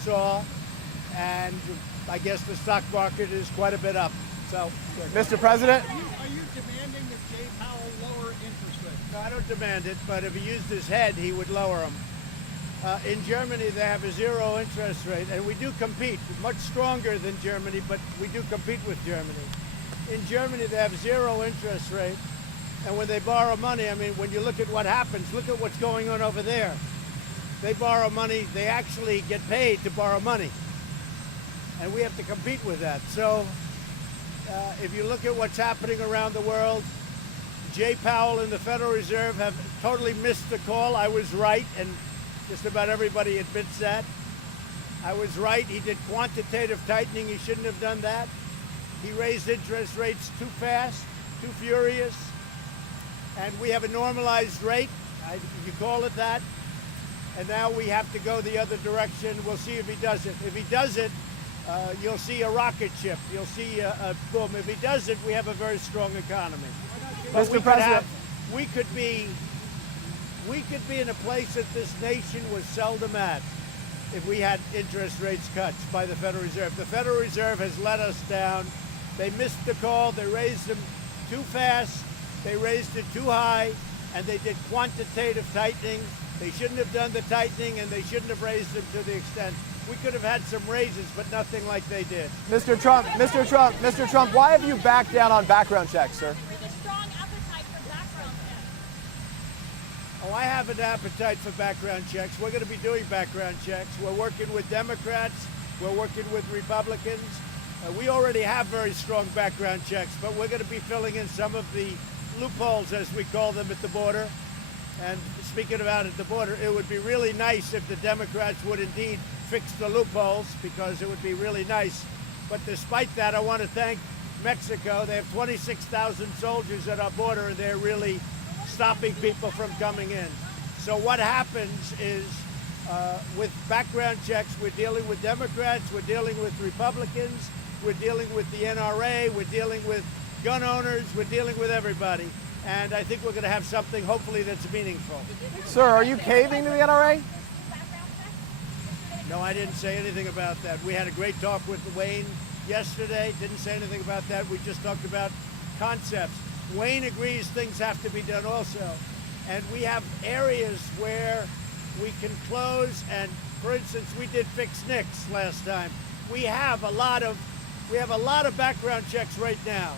saw, and I guess the stock market is quite a bit up. So, Mr. President? Are you demanding that Jay Powell lower interest rates? no, I don't demand it, but if he used his head, he would lower them. In Germany, they have a zero interest rate, and we do compete, much stronger than Germany, but we do compete with Germany. In Germany, they have zero interest rate, and when they borrow money, I mean, when you look at what happens, look at what's going on over there. They borrow money, they actually get paid to borrow money, and we have to compete with that. So if you look at what's happening around the world, Jay Powell and the Federal Reserve have totally missed the call. I was right, and just about everybody admits that. I was right. He did quantitative tightening. He shouldn't have done that. He raised interest rates too fast, too furious, and we have a normalized rate, you call it that, and now we have to go the other direction. We'll see if he does it. If he does it, you'll see a rocket ship. You'll see a boom. If he doesn't, we have a very strong economy. But Mr. President, we could be in a place that this nation was seldom at if we had interest rates cuts by the Federal Reserve. The Federal Reserve has let us down. They missed the call. They raised them too fast. They raised it too high, and they did quantitative tightening. They shouldn't have done the tightening, and they shouldn't have raised them to the extent. We could have had some raises, but nothing like they did. Mr. Trump, why have you backed down on background checks, sir? With a strong appetite for background checks. Oh, I have an appetite for background checks. We're going to be doing background checks. We're working with Democrats. We're working with Republicans. We already have very strong background checks, but we're going to be filling in some of the loopholes, as we call them, at the border. And speaking about at the border, it would be really nice if the Democrats would indeed fix the loopholes, because it would be really nice. But despite that, I want to thank Mexico. They have 26,000 soldiers at our border, and they're really stopping people from coming in. So what happens is, with background checks, we're dealing with Democrats, we're dealing with Republicans, we're dealing with the NRA, we're dealing with gun owners, we're dealing with everybody. And I think we're going to have something, hopefully, that's meaningful. Sir, are you caving to the NRA? No, I didn't say anything about that. We had a great talk with Wayne yesterday. Didn't say anything about that. We just talked about concepts. Wayne agrees things have to be done also. And we have areas where we can close. And for instance, we did fix NICS last time. We have a lot of background checks right now.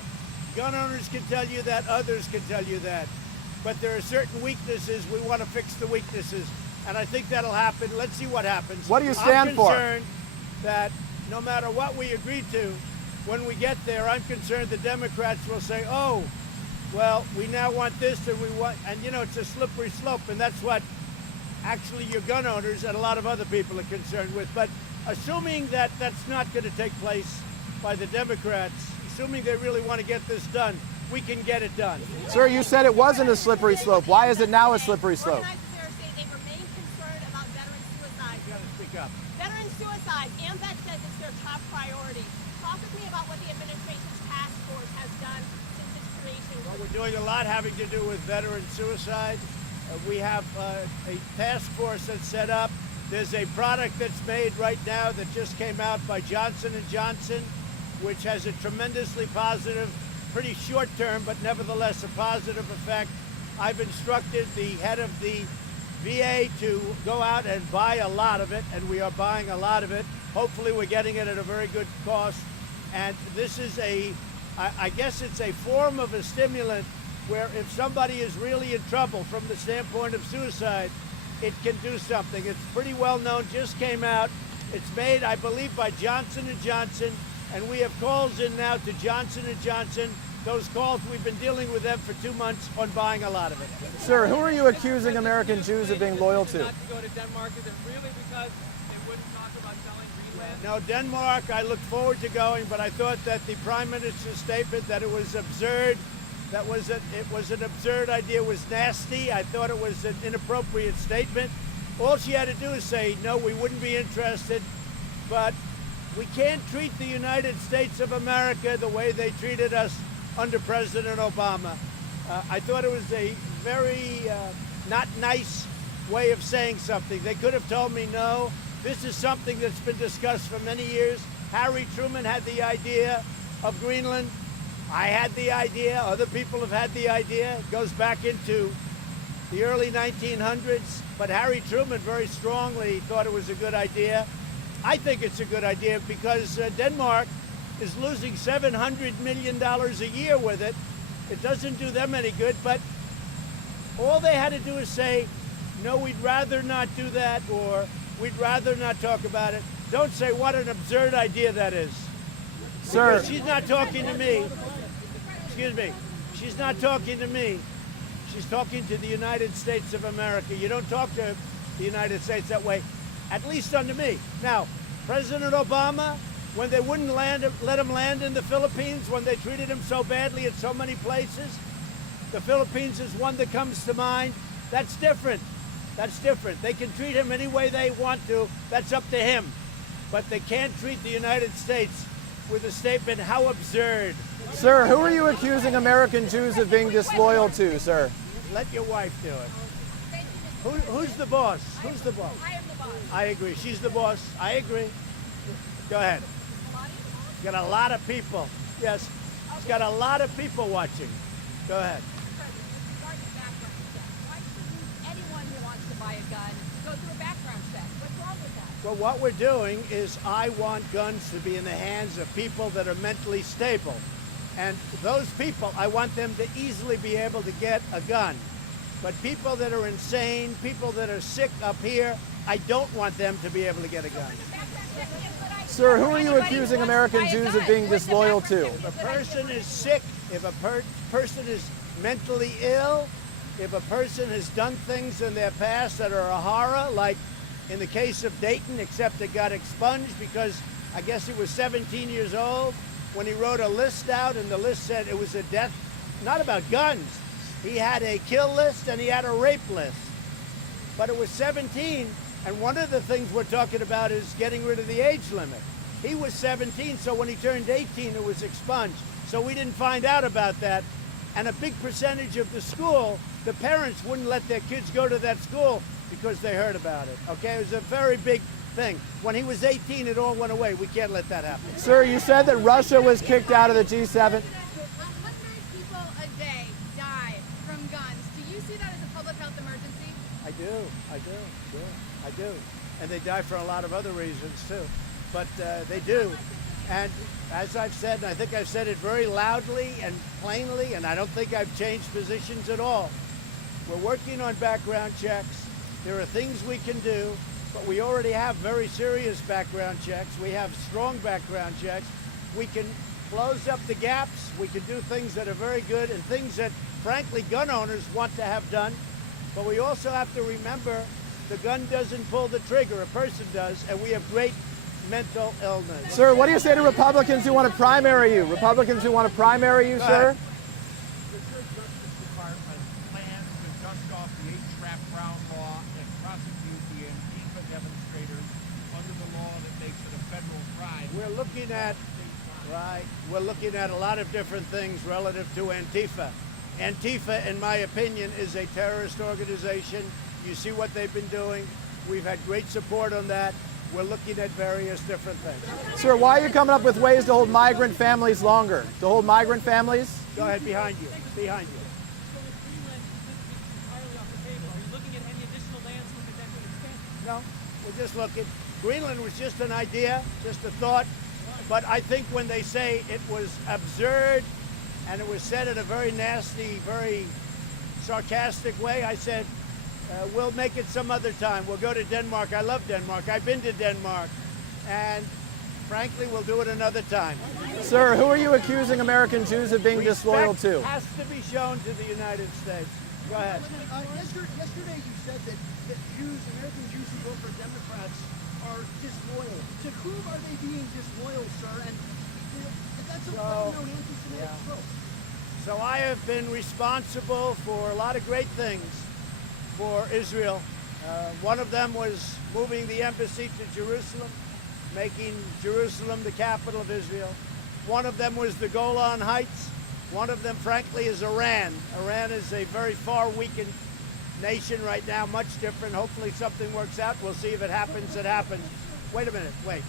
Gun owners can tell you that, others can tell you that. But there are certain weaknesses. We want to fix the weaknesses. And I think that'll happen. Let's see what happens. What do you stand for? I'm concerned that no matter what we agree to, when we get there, I'm concerned the Democrats will say, oh, well, we now want this and we want, and you know, it's a slippery slope. And that's what actually your gun owners and a lot of other people are concerned with. But assuming that that's not going to take place by the Democrats, assuming they really want to get this done, we can get it done. Sir, you said it wasn't a slippery slope. Why is it now a slippery slope? Organizers there say they remain concerned about veteran suicide. You got to speak up. Veteran suicide, AMVET says it's their top priority. Talk with me about what the administration's task force has done since its creation. Well, we're doing a lot having to do with veteran suicide. We have a task force that's set up. There's a product that's made right now that just came out by Johnson & Johnson, which has a tremendously positive, pretty short term, but nevertheless a positive effect. I've instructed the head of the VA to go out and buy a lot of it, and we are buying a lot of it. Hopefully we're getting it at a very good cost. And this is I guess it's a form of a stimulant where if somebody is really in trouble from the standpoint of suicide, it can do something. It's pretty well known, just came out. It's made, I believe, by Johnson & Johnson, and we have calls in now to Johnson & Johnson. Those calls, we've been dealing with them for 2 months on buying a lot of it. Sir, who are you accusing American Jews of being loyal to? Not to go to Denmark, is it really because they wouldn't talk about selling Greenland? No, Denmark, I look forward to going, but I thought that the Prime Minister's statement that it was absurd, it was an absurd idea, was nasty. I thought it was an inappropriate statement. All she had to do is say, no, we wouldn't be interested, but we can't treat the United States of America the way they treated us under President Obama. I thought it was a very not nice way of saying something. They could have told me no, This is something that's been discussed for many years. Harry Truman had the idea of Greenland. I had the idea. Other people have had the idea. It goes back into the early 1900s. But Harry Truman very strongly thought it was a good idea. I think it's a good idea because Denmark is losing $700 million a year with it. It doesn't do them any good, but all they had to do is say, no, we'd rather not do that, or we'd rather not talk about it. Don't say what an absurd idea that is. Sir. Because she's not talking to me. Excuse me. She's not talking to me. She's talking to the United States of America. You don't talk to the United States that way, at least under me. Now, President Obama, when they wouldn't let him land in the Philippines, when they treated him so badly at so many places, the Philippines is one that comes to mind. That's different. That's different. They can treat him any way they want to. That's up to him. But they can't treat the United States with a statement, how absurd. Sir, who are you accusing American Jews of being disloyal to, sir? Let your wife do it. Who's the boss? Who's the boss? I am the boss. I agree. She's the boss. I agree. Go ahead. It's got a lot of people. Yes. It's got a lot of people watching. Go ahead. Regarding background check, why shouldn't anyone who wants to buy a gun go through a background check? What's wrong with that? Well, what we're doing is I want guns to be in the hands of people that are mentally stable. And those people, I want them to easily be able to get a gun. But people that are insane, people that are sick up here, I don't want them to be able to get a gun. Sir, who are you accusing American Jews of being disloyal to? If a person is sick, if a person is mentally ill, if a person has done things in their past that are a horror, like in the case of Dayton, except it got expunged because I guess he was 17 years old when he wrote a list out, and the list said it was a death, not about guns. He had a kill list and he had a rape list. But it was 17, and one of the things we're talking about is getting rid of the age limit. He was 17, so when he turned 18, it was expunged. So we didn't find out about that. And a big percentage of the school, the parents wouldn't let their kids go to that school because they heard about it. Okay, it was a very big thing. When he was 18, it all went away. We can't let that happen. Sir, you said that Russia was kicked out of the G7. 100 people a day die from guns. Do you see that as a public health emergency? I do. And they die for a lot of other reasons too. But they do. And as I've said, and I think I've said it very loudly and plainly, and I don't think I've changed positions at all. We're working on background checks. There are things we can do, but we already have very serious background checks. We have strong background checks. We can close up the gaps. We can do things that are very good and things that, frankly, gun owners want to have done. But we also have to remember the gun doesn't pull the trigger, a person does, and we have great mental illness. Sir, what do you say to Republicans who want to primary you? Republicans who want to primary you, sir? The Justice Department plans to dust off the H-Trap Brown law and prosecute the Antifa demonstrators under the law that makes it a federal crime. We're looking at a lot of different things relative to Antifa. Antifa, in my opinion, is a terrorist organization. You see what they've been doing. We've had great support on that. We're looking at various different things. Sir, why are you coming up with ways to hold migrant families longer? To hold migrant families? Go ahead, behind you. Behind you. So with Greenland, this is entirely off the table. Are you looking at any additional lands that could expand? No, we're just looking. Greenland was just an idea, just a thought. But I think when they say it was absurd and it was said in a very nasty, very sarcastic way, I said, we'll make it some other time. We'll go to Denmark. I love Denmark. I've been to Denmark. And frankly, we'll do it another time. Sir, who are you accusing American Jews of being disloyal to? Respect has to be shown to the United States. Go ahead. Yesterday you said that American Jews who vote for Democrats are disloyal. To whom are they being disloyal, sir? And that's a well-known anti-Semitic trope. So I have been responsible for a lot of great things for Israel. One of them was moving the embassy to Jerusalem, making Jerusalem the capital of Israel. One of them was the Golan Heights. One of them, frankly, is Iran. Iran is a very far weakened nation right now, much different. Hopefully something works out. We'll see if it happens, it happens. Wait a minute, wait.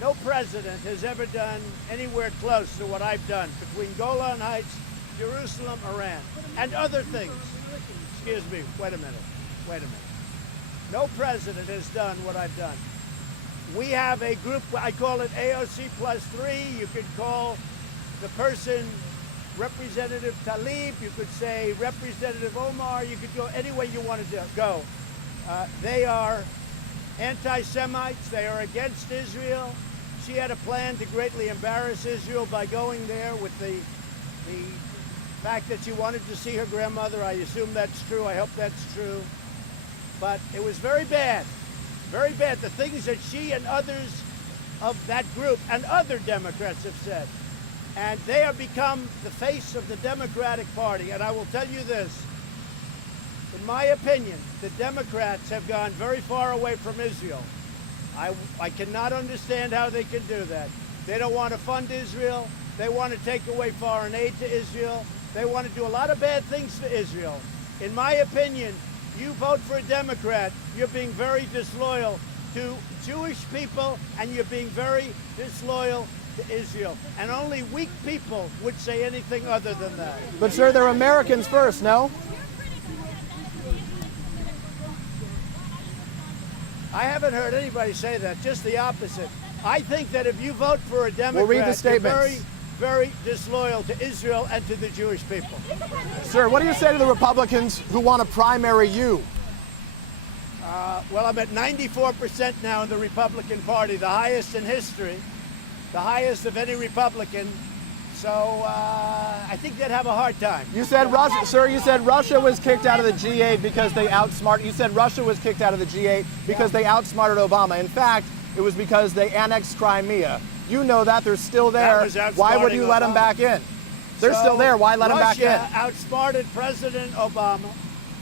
No president has ever done anywhere close to what I've done between Golan Heights, Jerusalem, Iran, and other things. Excuse me, wait a minute. No president has done what I've done. We have a group, I call it AOC +3. You could call the person Representative Tlaib, you could say Representative Omar, you could go any way you want to go. They are anti-Semites, they are against Israel. She had a plan to greatly embarrass Israel by going there with the fact that she wanted to see her grandmother. I assume that's true, I hope that's true. But it was very bad, very bad. The things that she and others of that group and other Democrats have said. And they have become the face of the Democratic Party. And I will tell you this, in my opinion, the Democrats have gone very far away from Israel. I cannot understand how they can do that. They don't want to fund Israel. They want to take away foreign aid to Israel. They want to do a lot of bad things to Israel. In my opinion, you vote for a Democrat, you're being very disloyal to Jewish people, and you're being very disloyal to Israel. And only weak people would say anything other than that. But sir, they're Americans first, no? I haven't heard anybody say that, just the opposite. I think that if you vote for a Democrat, We'll read the you're statements. very, very disloyal to Israel and to the Jewish people. Sir, what do you say to the Republicans who want to primary you? Well, I'm at 94% now in the Republican Party, the highest in history, the highest of any Republican. So I think they'd have a hard time. You said Russia, sir, you said Russia was kicked out of the G8 because they outsmarted, you said Russia was kicked out of the G8 because they outsmarted Obama. In fact, it was because they annexed Crimea. You know that, they're still there. Why would you let them back in? They're still there, why let them back in? Russia outsmarted President Obama.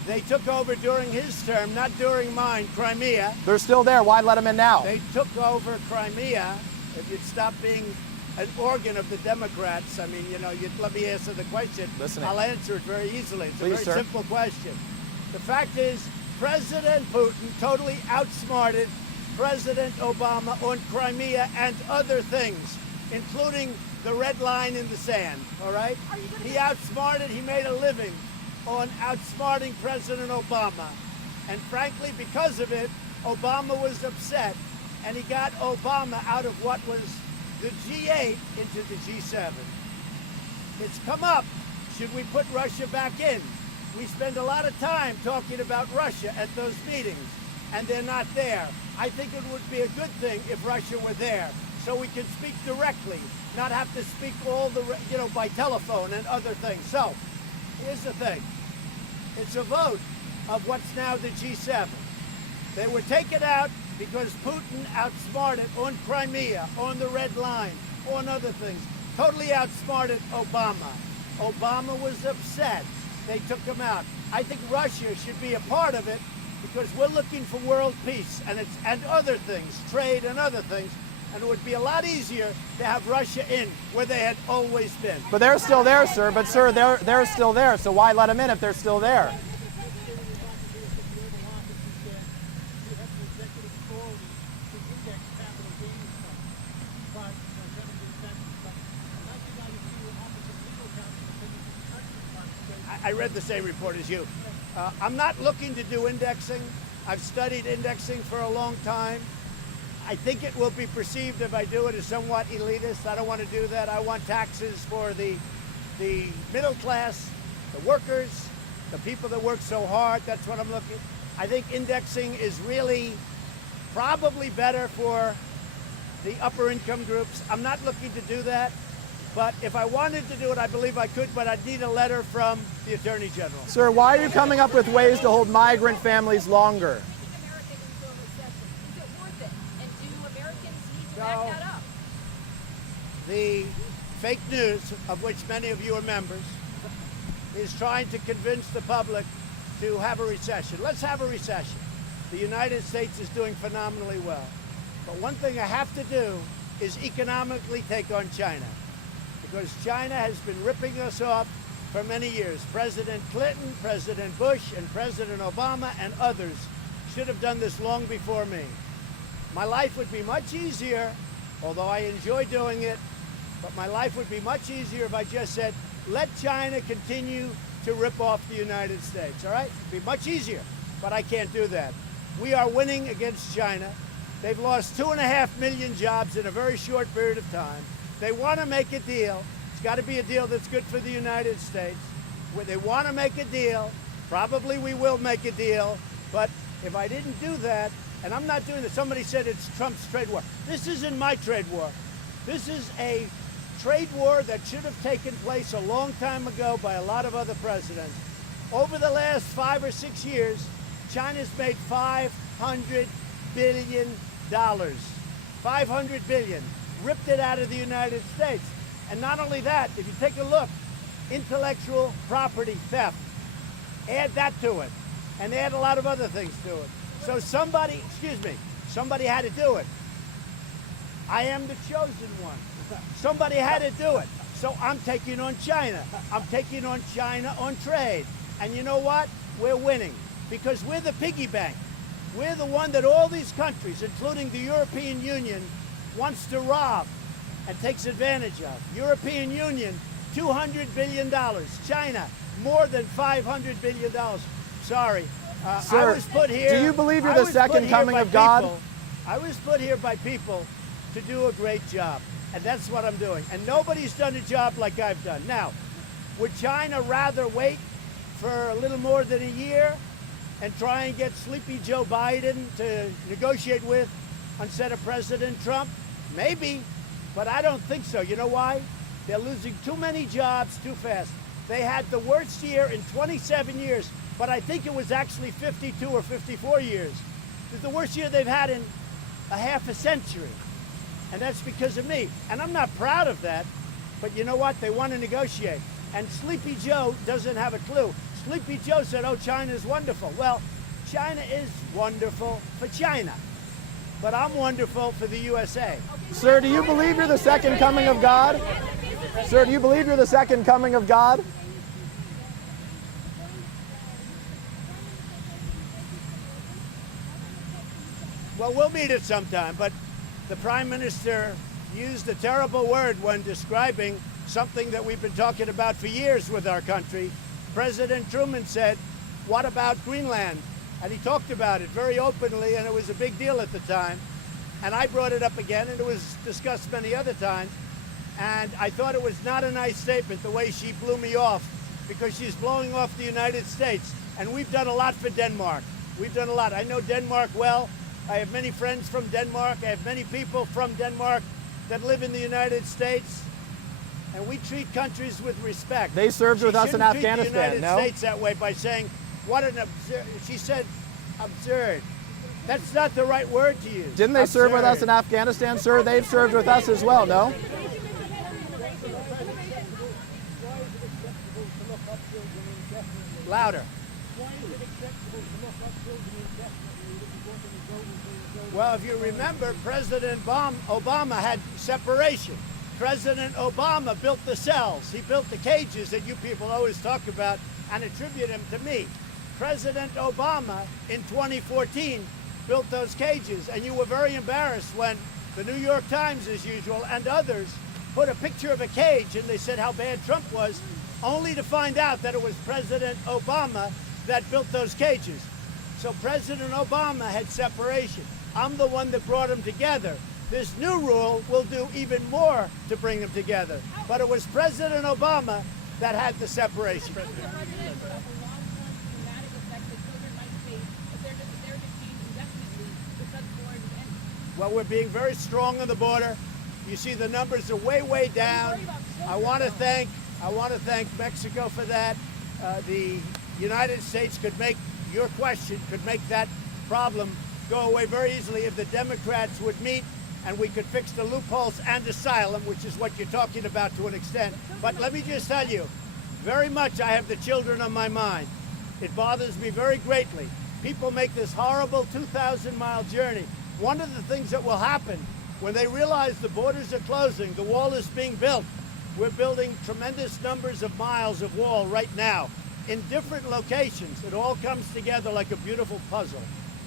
They took over during his term, not during mine, Crimea. They're still there, why let them in now? They took over Crimea. If you'd stop being an organ of the Democrats, I mean, you know, you'd let me answer the question. Listening. I'll answer it very easily. It's Please, a very sir. simple question. The fact is, President Putin totally outsmarted President Obama on Crimea and other things, including the red line in the sand, all right? He outsmarted, he made a living on outsmarting President Obama. And frankly, because of it, Obama was upset, and he got Obama out of what was the G8 into the G7. It's come up. Should we put Russia back in? We spend a lot of time talking about Russia at those meetings, and they're not there. I think it would be a good thing if Russia were there, so we can speak directly, not have to speak all the, you know, by telephone and other things. So, here's the thing. It's a vote of what's now the G7. They were taken out because Putin outsmarted on Crimea, on the red line, on other things. Totally outsmarted Obama. Obama was upset. They took him out. I think Russia should be a part of it because we're looking for world peace and other things, trade and other things. And it would be a lot easier to have Russia in where they had always been. But they're still there, sir. But sir, they're still there. So why let them in if they're still there? I read the same report as you. I'm not looking to do indexing. I've studied indexing for a long time. I think it will be perceived if I do it as somewhat elitist. I don't want to do that. I want taxes for the middle class, the workers, the people that work so hard. That's what I'm looking. I think indexing is really probably better for the upper income groups. I'm not looking to do that. But if I wanted to do it, I believe I could, but I'd need a letter from the Attorney General. Sir, why are you coming up with ways to hold migrant families longer? The fake news, of which many of you are members, is trying to convince the public to have a recession. Let's have a recession. The United States is doing phenomenally well. But one thing I have to do is economically take on China. Because China has been ripping us off for many years. President Clinton, President Bush, and President Obama and others should have done this long before me. My life would be much easier, although I enjoy doing it, but my life would be much easier if I just said, let China continue to rip off the United States, all right? It'd be much easier, but I can't do that. We are winning against China. They've lost 2.5 million jobs in a very short period of time. They want to make a deal. It's got to be a deal that's good for the United States. Where they want to make a deal, probably we will make a deal, but if I didn't do that, and I'm not doing this, somebody said it's Trump's trade war. This isn't my trade war. This is a trade war that should have taken place a long time ago by a lot of other presidents. Over the last 5 or 6 years, China's made $500 billion. $500 billion. Ripped it out of the United States. And not only that, if you take a look, intellectual property theft, add that to it, and add a lot of other things to it. So somebody had to do it. I am the chosen one. Somebody had to do it. So I'm taking on China. I'm taking on China on trade. And you know what? We're winning because we're the piggy bank. We're the one that all these countries, including the European Union, wants to rob and takes advantage of. European Union, $200 billion. China, more than $500 billion. Sorry. Sir, I was put here. do you believe you're the second coming of God? I was put here by people to do a great job, and that's what I'm doing. And nobody's done a job like I've done. Now, would China rather wait for a little more than a year and try and get sleepy Joe Biden to negotiate with instead of President Trump? Maybe, but I don't think so. You know why? They're losing too many jobs too fast. They had the worst year in 27 years, but I think it was actually 52 or 54 years. It's the worst year they've had in a half a century. And that's because of me. And I'm not proud of that, but you know what? They want to negotiate. And Sleepy Joe doesn't have a clue. Sleepy Joe said, oh, China's wonderful. Well, China is wonderful for China, but I'm wonderful for the USA. Sir, do you believe you're the second coming of God? Sir, do you believe you're the second coming of God? Well, we'll meet it sometime, but the Prime Minister used a terrible word when describing something that we've been talking about for years with our country. President Truman said, what about Greenland? And he talked about it very openly, and it was a big deal at the time. And I brought it up again, and it was discussed many other times. And I thought it was not a nice statement, the way she blew me off, because she's blowing off the United States. And we've done a lot for Denmark. We've done a lot. I know Denmark well. I have many friends from Denmark. I have many people from Denmark that live in the United States. And we treat countries with respect. They served with us in Afghanistan, treat the United no? States that way by saying, what an absurd, she said, absurd. That's not the right word to use. Didn't they serve with us in Afghanistan, sir? They've served with us as well, no? Louder. Well, if you remember, President Obama had separation. President Obama built the cells. He built the cages that you people always talk about and attribute them to me. President Obama in 2014 built those cages, and you were very embarrassed when the New York Times, as usual, and others put a picture of a cage and they said how bad Trump was, only to find out that it was President Obama that built those cages. So President Obama had separation. I'm the one that brought them together. This new rule will do even more to bring them together. But it was President Obama that had the separation. Well, we're being very strong on the border. You see the numbers are way, way down. I want to thank Mexico for that. The United States could make your question, could make that problem go away very easily if the Democrats would meet and we could fix the loopholes and asylum, which is what you're talking about to an extent. But let me just tell you, very much I have the children on my mind. It bothers me very greatly. People make this horrible 2,000-mile journey. One of the things that will happen when they realize the borders are closing, the wall is being built, We're building tremendous numbers of miles of wall right now in different locations. It all comes together like a beautiful puzzle.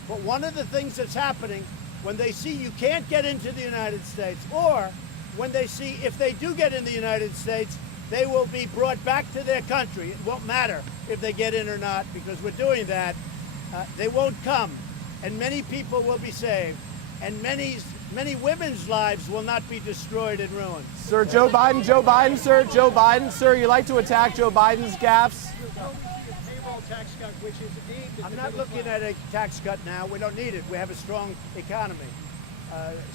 But one of the things that's happening when they see you can't get into the United States, or when they see if they do get in the United States, they will be brought back to their country. It won't matter if they get in or not, because we're doing that. They won't come, and many people will be saved, and many women's lives will not be destroyed and ruined. Sir, Joe Biden, sir, you like to attack Joe Biden's gaffes? Payroll tax cut, which is aimed at I'm not looking at a tax cut now. We don't need it. We have a strong economy.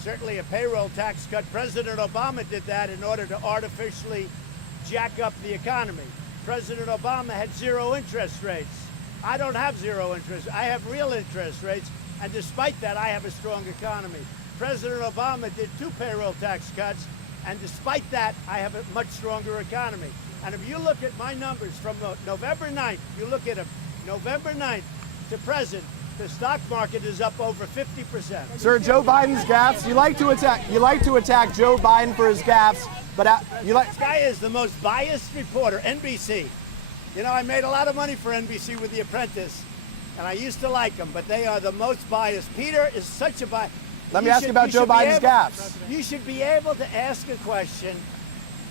Certainly a payroll tax cut. President Obama did that in order to artificially jack up the economy. President Obama had zero interest rates. I don't have zero interest. I have real interest rates, and despite that, I have a strong economy. President Obama did 2 payroll tax cuts, and despite that, I have a much stronger economy. And if you look at my numbers from November 9th, you look at them, November 9th to present, the stock market is up over 50%. Sir, Joe Biden's gaffes. You like to attack Joe Biden for his gaffes, but This guy is the most biased reporter, NBC. You know, I made a lot of money for NBC with The Apprentice, and I used to like them, but they are the most biased. Peter is such a bias. Let me ask you about Joe Biden's gaffes. You should be able to ask a question,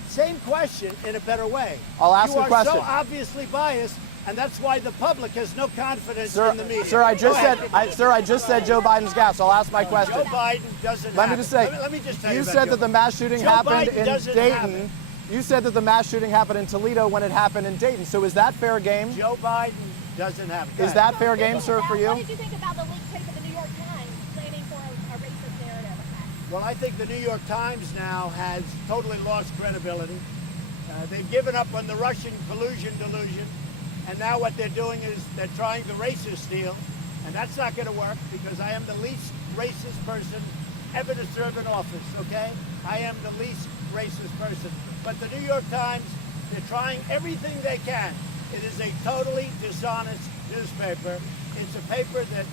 same question, in a better way. I'll ask a question. You are so obviously biased, and that's why the public has no confidence in the media. Sir, I just said Joe Biden's gaffes. I'll ask my question. Joe Biden doesn't. Let me just say. Let me just tell you. You about said Joe that the mass shooting Joe happened Biden in doesn't have Dayton. it. You said that the mass shooting happened in Toledo when it happened in Dayton. So is that fair game? Joe Biden doesn't have it. Is that fair game, sir, for What you? did you think about the leaked tape of the New York Times planning for a racist narrative attack? Well, I think the New York Times now has totally lost credibility. They've given up on the Russian collusion delusion, and now what they're doing is they're trying the racist deal, and that's not going to work because I am the least racist person ever to serve in office, okay? I am the least racist person. But the New York Times, they're trying everything they can. It is a totally dishonest newspaper. It's a paper that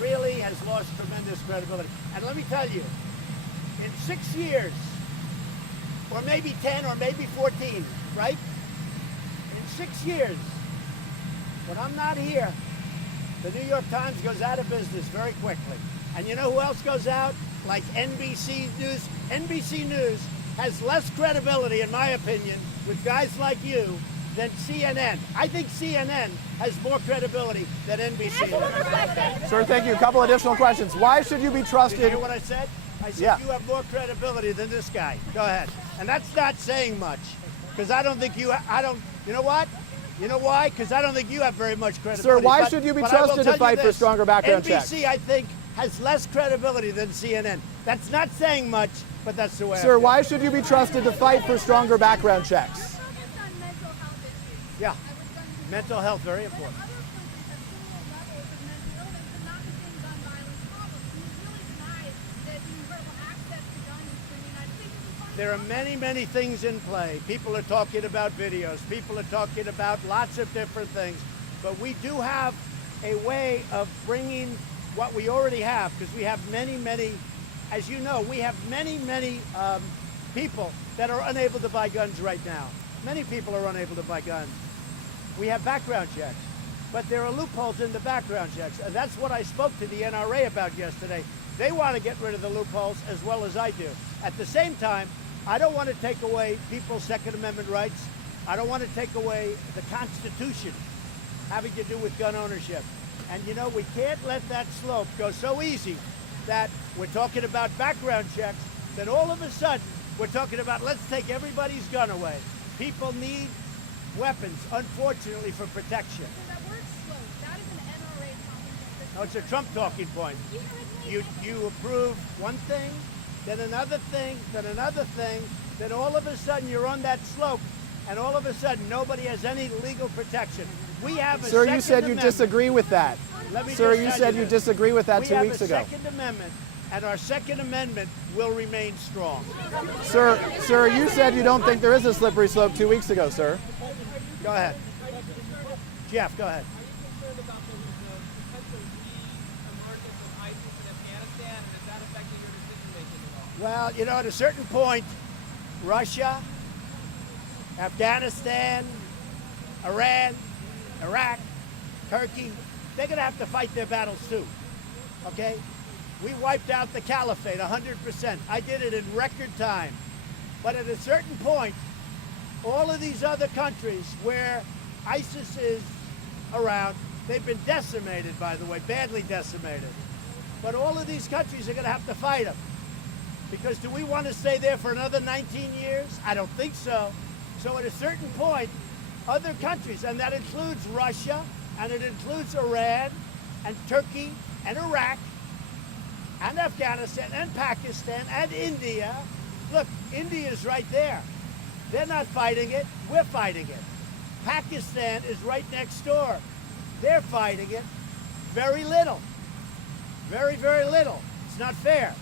really has lost tremendous credibility. And let me tell you, in 6 years, or maybe 10 or maybe 14, right? In 6 years, when I'm not here, the New York Times goes out of business very quickly. And you know who else goes out? Like NBC News. NBC News has less credibility, in my opinion, with guys like you than CNN. I think CNN has more credibility than NBC. Sir, thank you. A couple additional questions. Why should you be Did trusted? you hear what I said? I said Yeah. you have more credibility than this guy. Go ahead. And that's not saying much, because I don't think you. You know what? You know why? Because I don't think you have very much credibility. Sir, why But- should you be but I will trusted to tell you fight for this. stronger background checks? NBC, I think, has less credibility than CNN. That's not saying much, but that's the way. I Sir, feel. why should you be trusted to fight for stronger background checks? Focused on mental health issues. Yeah. I was going to Mental health, very important. Other countries have similar levels of mental illness, but not the same gun violence problems. Can you really deny that the incredible access to guns in the United States? There are many, many things in play. People are talking about videos. People are talking about lots of different things. But we do have a way of bringing what we already have, because we have many, many, as you know, we have many, many people that are unable to buy guns right now. Many people are unable to buy guns. We have background checks, but there are loopholes in the background checks. And that's what I spoke to the NRA about yesterday. They want to get rid of the loopholes as well as I do. At the same time, I don't want to take away people's Second Amendment rights. I don't want to take away the Constitution having to do with gun ownership. And you know, we can't let that slope go so easy that we're talking about background checks, that all of a sudden we're talking about let's take everybody's gun away. People need weapons, unfortunately, for protection. So that word slope, that is an NRA talking point. No, it's a Trump talking point. You approve one thing, then another thing, then another thing, then all of a sudden you're on that slope, and all of a sudden nobody has any legal protection. We have a Sir, Second you said you Amendment. disagree with that. Let me Sir, just you tell said you this. disagree with that 2 weeks We ago. have a Second Amendment, and our Second Amendment will remain strong. Sir, you said you don't think there is a slippery slope 2 weeks ago, sir. Go ahead. Jeff, go ahead. Are you concerned about the potential re-emergence of ISIS in Afghanistan, and is that affecting your decision making at all? Well, you know, at a certain point, Russia, Afghanistan, Iran, Iraq, Turkey, they're going to have to fight their battles too, okay? We wiped out the caliphate 100%. I did it in record time. But at a certain point, all of these other countries where ISIS is around, they've been decimated, by the way, badly decimated. But all of these countries are going to have to fight them. Because do we want to stay there for another 19 years? I don't think so. So at a certain point, other countries, and that includes Russia, and it includes Iran, and Turkey, and Iraq, and Afghanistan, and Pakistan, and India. Look, India's right there. They're not fighting it, we're fighting it. Pakistan is right next door. They're fighting it. Very little. Very, very little. It's not fair.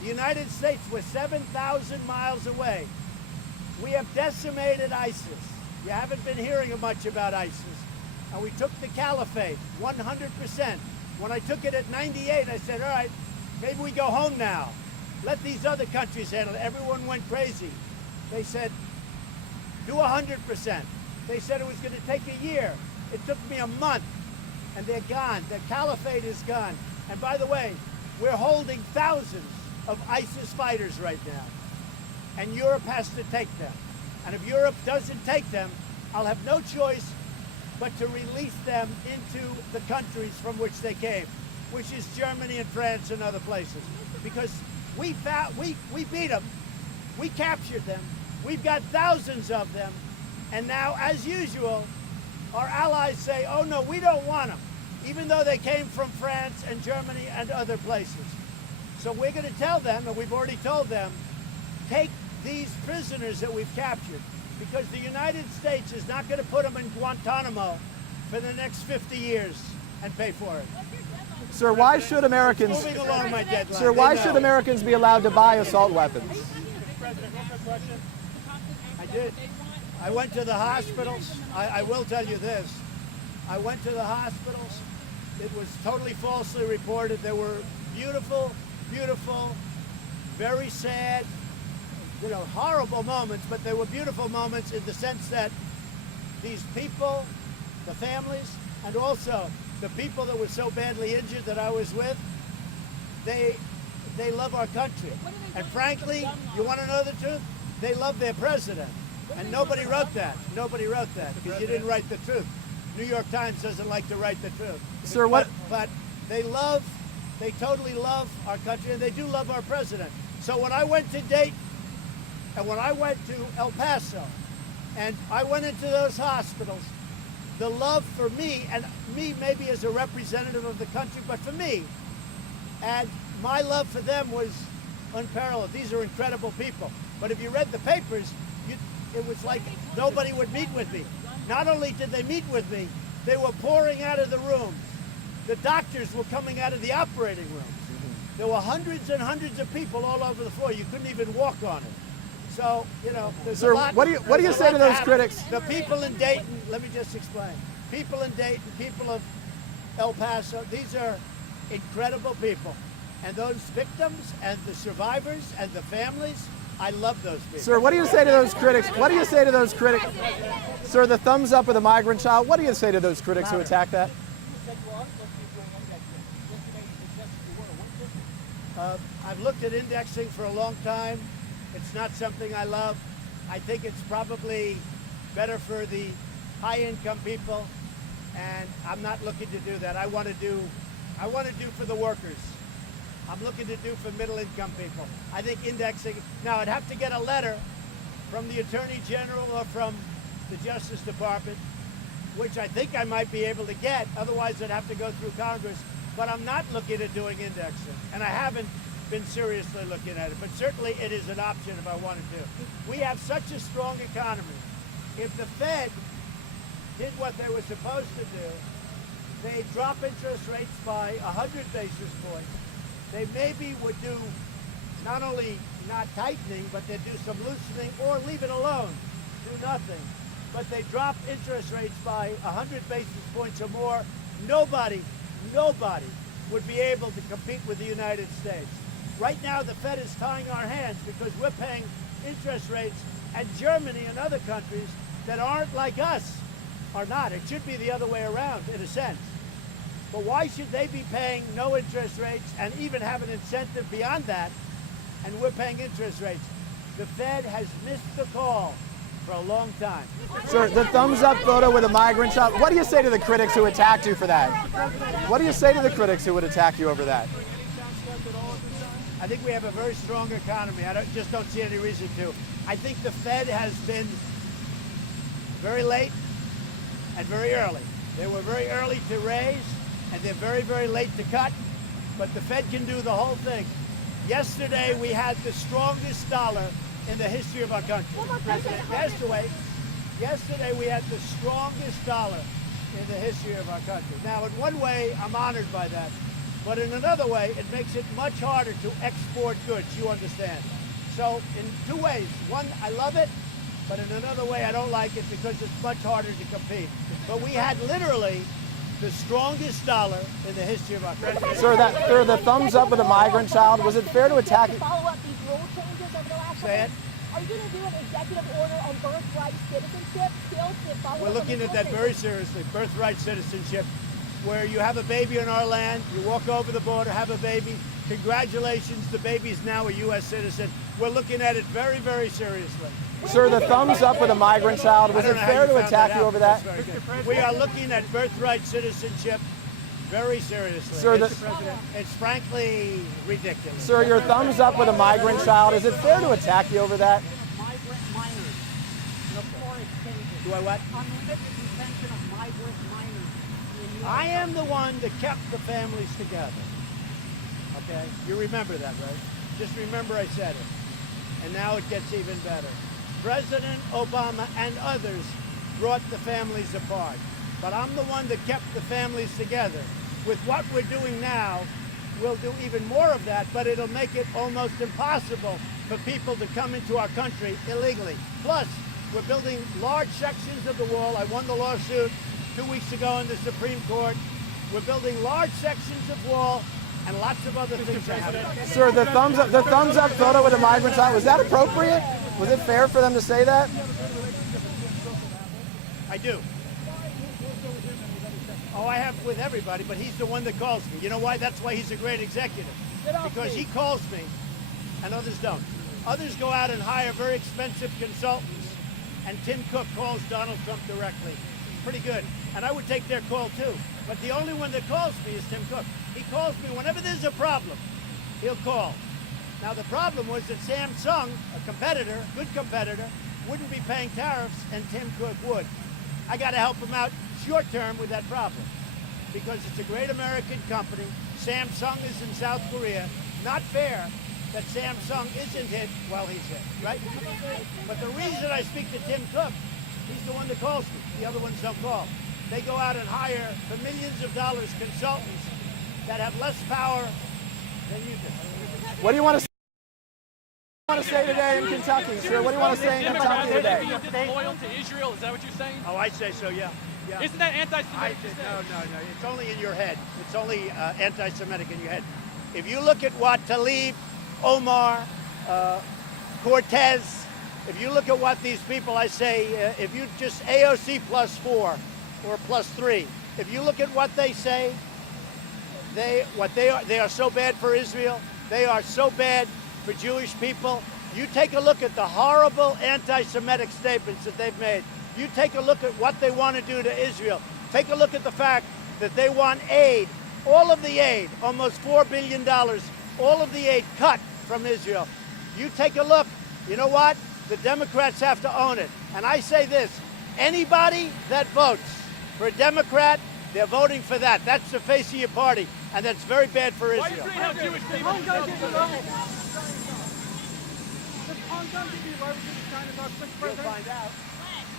The United States, we're 7,000 miles away. We have decimated ISIS. You haven't been hearing much about ISIS. And we took the caliphate, 100%. When I took it at 98, I said, all right, maybe we go home now. Let these other countries handle it. Everyone went crazy. They said, do 100%. They said it was going to take a year. It took me a month, and they're gone. The caliphate is gone. And by the way, we're holding thousands of ISIS fighters right now. And Europe has to take them. And if Europe doesn't take them, I'll have no choice but to release them into the countries from which they came, which is Germany and France and other places. Because we beat them, we captured them, we've got thousands of them, and now, as usual, our allies say, oh no, we don't want them, even though they came from France and Germany and other places. So we're going to tell them, and we've already told them, take these prisoners that we've captured, because the United States is not going to put them in Guantanamo for the next 50 years and pay for it. Sir, why should Americans, Moving along my deadline. sir, why They should know. Americans be allowed to buy assault weapons? I did. I went to the hospitals. I will tell you this. I went to the hospitals. It was totally falsely reported. There were beautiful, beautiful, very sad, horrible moments, but they were beautiful moments in the sense that these people, the families, and also the people that were so badly injured that I was with, they love our country. And frankly, you want to know the truth? They love their president. And nobody wrote that. Nobody wrote that because you didn't write the truth. New York Times doesn't like to write the truth. Sir, what? But they totally love our country, and they do love our president. So when I went to Dayton, and when I went to El Paso, and I went into those hospitals, the love for me, and me maybe as a representative of the country, but for me, and my love for them was unparalleled. These are incredible people. But if you read the papers, it was like nobody would meet with me. Not only did they meet with me, they were pouring out of the rooms. The doctors were coming out of the operating rooms. There were hundreds and hundreds of people all over the floor. You couldn't even walk on it. So, there's Sir, a lot. what do you say to those critics? The people in Dayton, let me just explain. People in Dayton, people of El Paso, these are incredible people. And those victims and the survivors and the families, I love those people. Sir, what do you say to those critics? What do you say to those critics? Sir, the thumbs up with a migrant child, what do you say to those critics who attack that? I've looked at indexing for a long time. It's not something I love. I think it's probably better for the high-income people, and I'm not looking to do that. I want to do for the workers. I'm looking to do for middle-income people. I think indexing. Now, I'd have to get a letter from the Attorney General or from the Justice Department, which I think I might be able to get. Otherwise, I'd have to go through Congress. But I'm not looking at doing indexing, and I haven't been seriously looking at it. But certainly, it is an option if I wanted to. We have such a strong economy. If the Fed did what they were supposed to do, they drop interest rates by 100 basis points. They maybe would do not only not tightening, but they'd do some loosening or leave it alone, do nothing. But they drop interest rates by 100 basis points or more. Nobody would be able to compete with the United States. Right now, the Fed is tying our hands because we're paying interest rates, and Germany and other countries that aren't like us are not. It should be the other way around, in a sense. But why should they be paying no interest rates and even have an incentive beyond that, and we're paying interest rates? The Fed has missed the call for a long time. Sir, the thumbs up photo with a migrant child. What do you say to the critics who attacked you for that? What do you say to the critics who would attack you over that? I think we have a very strong economy. Just don't see any reason to. I think the Fed has been very late and very early. They were very early to raise, and they're very, very late to cut. But the Fed can do the whole thing. Yesterday, we had the strongest dollar in the history of our country. Yesterday, we had the strongest dollar in the history of our country. Now, in one way, I'm honored by that. But in another way, it makes it much harder to export goods, you understand. So in two ways. One, I love it, but in another way, I don't like it because it's much harder to compete. But we had literally the strongest dollar in the history of our country. Sir, the thumbs up with a migrant child, was it fair to attack you? Follow up these rule changes over the last Say it. Are you going to do an executive order on birthright citizenship still to follow We're up looking on at these that rule very changes? seriously, birthright citizenship, where you have a baby in our land, you walk over the border, have a baby, congratulations, the baby's now a U.S. citizen. We're looking at it very, very seriously. Sir, the thumbs up with a migrant child, was I it don't know how fair you to found attack that you out, over but that? that's very good. We are looking at birthright citizenship very seriously. Sir, it's frankly ridiculous. Sir, your thumbs up with a migrant child, is it fair to attack you over that? Migrant minors. Notorious cases. Do I what? Unlimited detention of migrant minors. in the I am the one that kept the families together. Okay? You remember that, right? Just remember I said it. And now it gets even better. President Obama and others brought the families apart. But I'm the one that kept the families together. With what we're doing now, we'll do even more of that, but it'll make it almost impossible for people to come into our country illegally. Plus, we're building large sections of the wall. I won the lawsuit 2 weeks ago in the Supreme Court. We're building large sections of wall and lots of other things are happening. Sir, the thumbs up photo with a migrant child, was that appropriate? Was it fair for them to say that? I do. Oh, I have with everybody, but he's the one that calls me. You know why? That's why he's a great executive. Because he calls me, and others don't. Others go out and hire very expensive consultants, and Tim Cook calls Donald Trump directly. Pretty good. And I would take their call too. But the only one that calls me is Tim Cook. He calls me whenever there's a problem. He'll call. Now the problem was that Samsung, a competitor, good competitor, wouldn't be paying tariffs, and Tim Cook would. I got to help him out short term with that problem because it's a great American company. Samsung is in South Korea. Not fair that Samsung isn't hit while he's hit, right? But the reason I speak to Tim Cook, he's the one that calls me. The other ones don't call. They go out and hire for millions of dollars consultants that have less power than you do. What do you want to say today in Kentucky, sir? What do you want to say in Kentucky today? Loyal to Israel, is that what you're saying? Oh, I say so, yeah. Yeah. Isn't that anti-Semitic? No. It's only in your head. It's only anti-Semitic in your head. If you look at what Tlaib, Omar, Cortez, if you look at what these people, I say, if you just AOC +4 or +3, if you look at what they say, they are so bad for Israel. They are so bad for Jewish people. You take a look at the horrible anti-Semitic statements that they've made. You take a look at what they want to do to Israel. Take a look at the fact that they want aid, all of the aid, almost $4 billion, all of the aid cut from Israel. You take a look, you know what? The Democrats have to own it. And I say this, anybody that votes for a Democrat, they're voting for that. That's the face of your party, and that's very bad for Why are you Israel. treating out Jewish people? Hong Kong give you leverage? Does Hong Kong give you leverage in the China talks, Mr. You'll President? find out.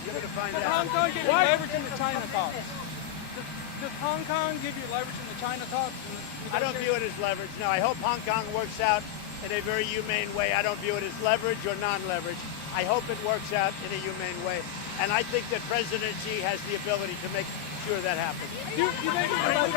You're going to find Does out. Hong Kong give you leverage in the China talks? Does Hong Kong give you leverage in the China talks? I don't view it as leverage. No, I hope Hong Kong works out in a very humane way. I don't view it as leverage or non-leverage. I hope it works out in a humane way. And I think that President Xi has the ability to make sure that happens. Do you think it's leverage?